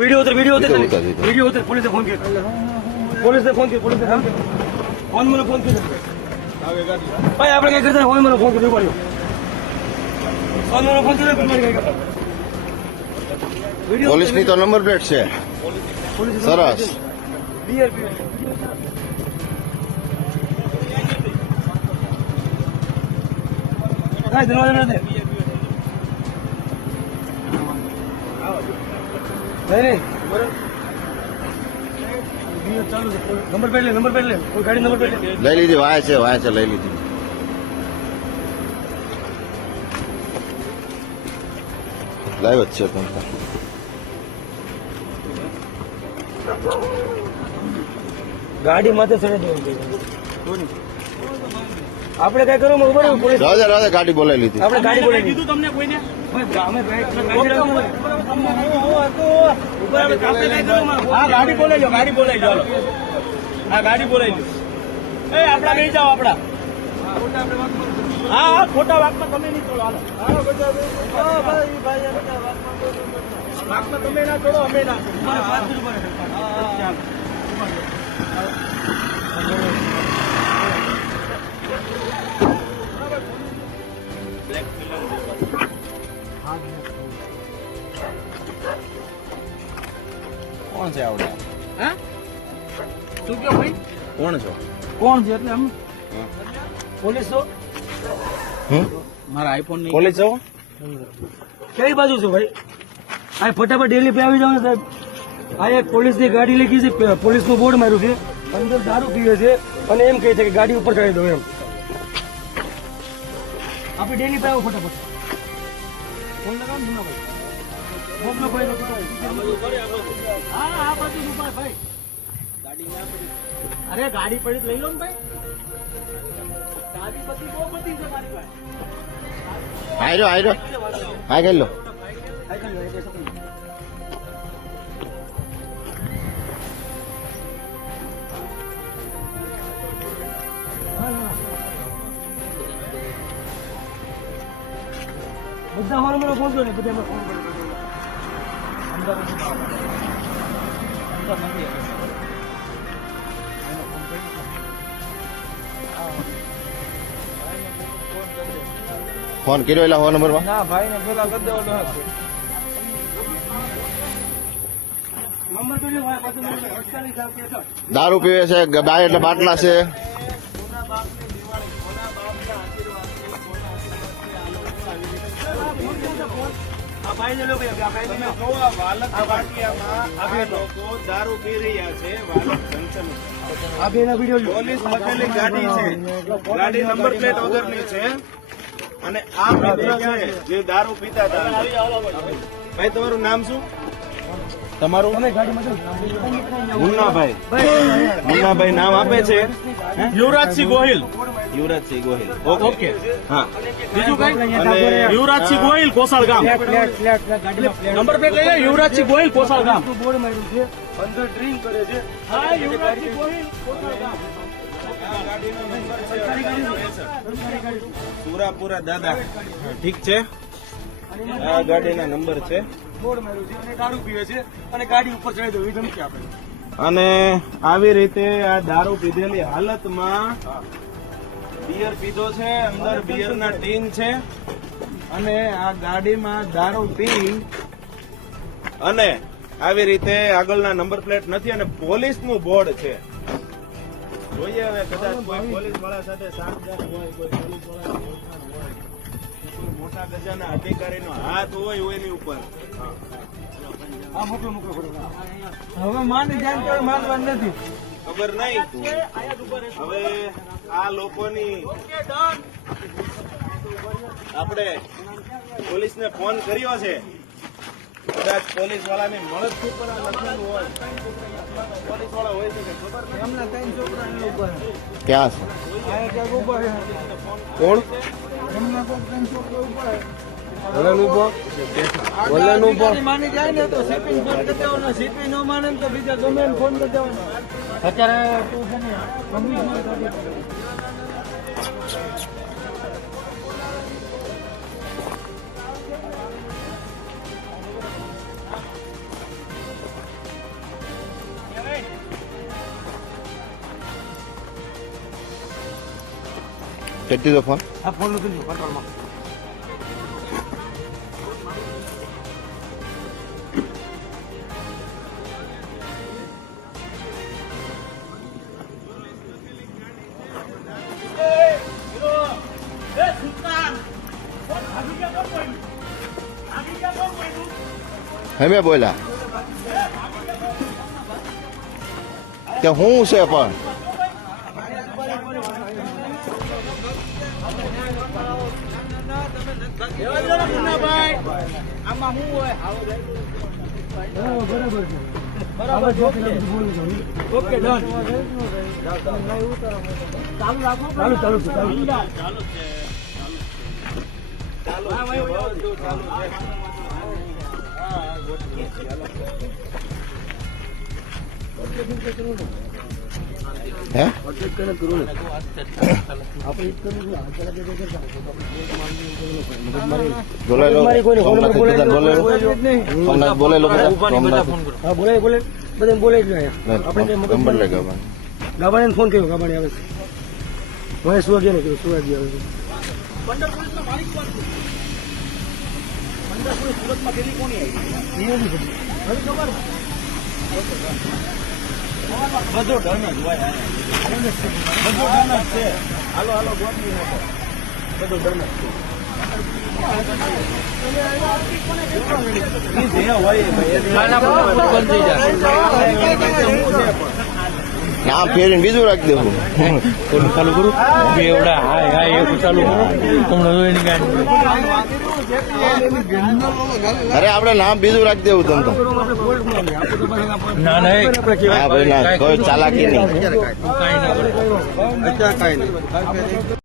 Video उतर police ने phone किया पुलिस ने फोन મને ફોન કર્યો ભાઈ આપણે કઈ કરતા હોય મને ફોન કર્યો ફોન મને ફોન કર્યો પોલીસ ની તો નંબર પ્લેટ છે સરસ બિયર કાઈ દરવાજો નથી नहीं चालू नंबर प्लेट ले कोई गाड़ी नंबर प्लेट લઈ લીધી વાય છે લઈ લીધી લાઈવ જ છે તમે ગાડી માથે ચડે દો આપણે કઈ કરો ખબર પોલીસ રાજા ગાડી બોલાવી લીધી આપણે ગાડી બોલાવી દીધું તમને કોઈને ગાડી બોલાવી લો હા ગાડી બોલાવી લો એ આપડા બેસી જાઓ આપડા હા ખોટા વાતમાં તમે નહીં છોડો વાતમાં તમે ના છોડો અમે ના કોણ છે આવડે હા શું કહો ભાઈ કોણ છો કોણ છે એટલે અમે પોલીસ છો મારા આઈફોન ની પોલીસ છો કઈ બાજુ છો ભાઈ આ ફટાફટ ડેલી પે આવી જાવ ને સાહેબ આ એક પોલીસની ગાડી લખી છે પોલીસનું બોર્ડ માર્યું છે અંદર દારૂ પીવે છે અને એમ કહે છે કે ગાડી ઉપર ચડાવી દો એમ આપણે ડેલી પે આવો ફટાફટ ફોન લગાવો ને ભાઈ મોકલો ભાઈ હા બાજુ ઉભા ભાઈ અરે ગાડી પડી લઈ લો ને ભાઈ ગાડી બધી બહુ બધી છે મારી પાસે આયરો હા કરી લો બધા મારો મને ફોન કર્યો ને બધા ફોન કર્યો ફોન કર્યો એલા ફોન નંબર માં ના ભાઈ ને પેલા કરી દેવો નંબર તો જો ભાઈ પાછું મને 48 દારૂ પીવે છે બાય એટલે બાટલા છે ભાઈ લો ભાઈ દારૂ પી રહ્યા છે વાલક જંકશન આ બેના વિડિયો પોલીસ લખેલી ગાડી છે ગાડી નંબર પ્લેટ વગરની છે અને આ મિત્ર છે જે દારૂ પીતા હતા ભાઈ તમારું નામ શું તમારું મુન્નાભાઈ નામ આપે છે યુવરાજસિંહ ગોહિલ ઓકે હા બીજું કઈ અને યુવરાજસિંહ ગોહિલ કોસાળ ગામ નંબર પ્લેટ લઈ લે યુવરાજસિંહ ગોહિલ કોસાળ ગામ બોર્ડ માર્યું છે અંદર ડ્રિંક કરે છે હા યુવરાજસિંહ ગોહિલ કોસાળ ગામ સુરાપુરા દાદા ઠીક છે આ ગાડીના નંબર છે બોર્ડ માર્યું છે અને દારૂ પીવે છે અને ગાડી ઉપર ચડાવી દો એ ધમકી આપે અને આવી રીતે આ દારૂ પીધેલી હાલતમાં બિયર પીધો છે અંદર બિયરના ટીન છે અને આ ગાડીમાં દારૂ પી અને આવી રીતે આગળના નંબર પ્લેટ નથી અને પોલીસનું બોર્ડ છે જોઈએ હવે કદાચ કોઈ પોલીસ વાળા સાથે સાંઠગાંઠ હોય કોઈ પોલીસ વાળા હોય કોઈ મોટા ગજાના અધિકારીનો હાથ હોય એની ઉપર આ મોકલો હવે માની જાણ તો માનવાનું નથી ખબર નહીં હવે આ લોકોની આપણે પોલીસને ફોન કર્યો છે કદાચ પોલીસ વાળાની મદદથી પણ આ લખેલું હોય પોલીસ વાળા હોય છે કે ખબર નહીં એમના 3 છોકરા ઉપર ક્યાં છે આ ક્યાંક ઉપર કોણ એમના કોઈ 3 છોકરા ઉપર માની જાય ને તો સીપી ફોન કરી દેવાનો સીપી નો માને તો બીજા ગમે ફોન કરી દેવાનો અત્યારે તું છે ને કરી દીધો ફોન આ ફોન નથી લીધો કંટ્રોલમાં. હમે બોલ્યા કે હું છે પણ હા, બરાબર છે. બરાબર જો પેલા બધું બોલું છું. Okay done. ચાલુ રાખો. ચાલુ ચાલુ છે, ચાલુ છે. હે બોલાયેલો સોમનાથ બધાને બોલાયેલો સોમનાથ બોલાયેલો બધા સોમનાથ હા, બોલાય બોલે બધા બોલાય જ નહીં. આપણે નંબર લગાવવાનો ગાબાને ફોન કર્યો, ગાબાને આવે છે. મને સુવાગ્યાને કર્યો, સુવાગ્યા આવે છે. બધું ડન જ હોય બધું ડન જ છે. હાલો હાલો ગોઠવી નાખો. બધું ડન જ છે. ઈ જે હોય એ ભાઈ. નામ ફેરીને બીજું રાખી દેવું ચાલુ કરું બેવડા હાય હાય એવું ચાલુ કરું તમને જોઈને ગાડી અરે આપણે નામ બીજું રાખી દેવું તમ તો ના ના હા ભાઈ ના કોઈ ચાલાકી નહીં કાંઈ ના કરે. કાંઈ નહીં.